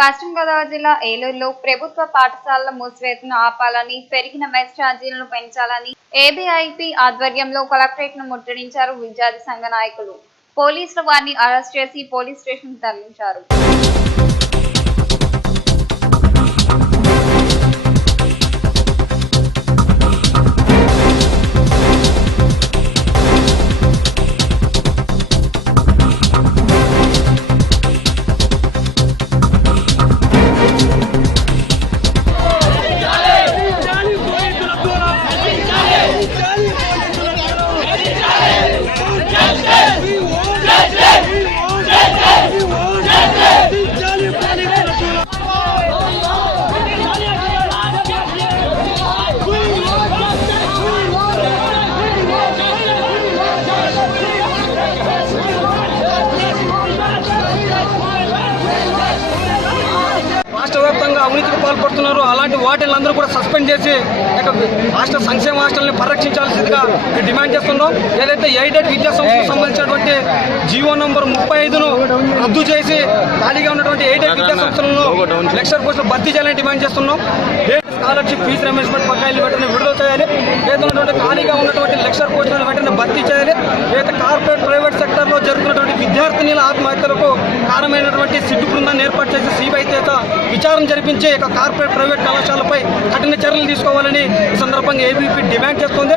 పశ్చిమ గోదావరి జిల్లా ఏలూరులో ప్రభుత్వ పాఠశాలల మూసివేతను ఆపాలని, పెరిగిన మెస్ ఛార్జీలను పెంచాలని ఏబీఐపీ ఆధ్వర్యంలో కలెక్టరేట్ను ముట్టడించారు విద్యార్థి సంఘ నాయకులు. పోలీసులు వారిని అరెస్ట్ చేసి పోలీస్ స్టేషన్కు తరలించారు. రాష్ట్రవ్యాప్తంగా అవినీతికి పాల్పడుతున్నారు. అలాంటి వాటిని కూడా సస్పెండ్ చేసి హాస్టల్ సంక్షేమ హాస్టల్ని పరిరక్షించాల్సిందిగా డిమాండ్ చేస్తున్నాం. ఏదైతే ఎయిడెడ్ విద్యా సంస్థకు సంబంధించినటువంటి జీవో నంబర్ 35ను రద్దు చేసి ఖాళీగా ఉన్నటువంటి ఎయిడెడ్ విద్యా సంస్థలను లెక్చర్ పోస్టులు భర్తీ చేయాలని డిమాండ్ చేస్తున్నాం. స్కాలర్షిప్ ఫీజు రియంబర్స్మెంట్ బకాయిలు వెంటనే విడుదల చేయాలి. ఏదైనా ఖాళీగా ఉన్నటువంటి లెక్చర్ పోస్టులను వెంటనే భర్తీ చేయాలి. ఏదైతే కార్పొరేట్ ప్రైవేట్ సెక్టర్లో జరుగుతున్నటువంటి విద్యార్థినుల ఆత్మహత్యలకు కారణమైనటువంటి సిట్టు బృందాన్ని ఏర్పాటు చేసి సిబిఐ చేత విచారణ జరిపించి కార్పొరేట్ ప్రైవేట్ కళాశాలపై కఠిన చర్యలు తీసుకోవాలని ఈ సందర్భంగా ఏబీపీ డిమాండ్ చేస్తుంది.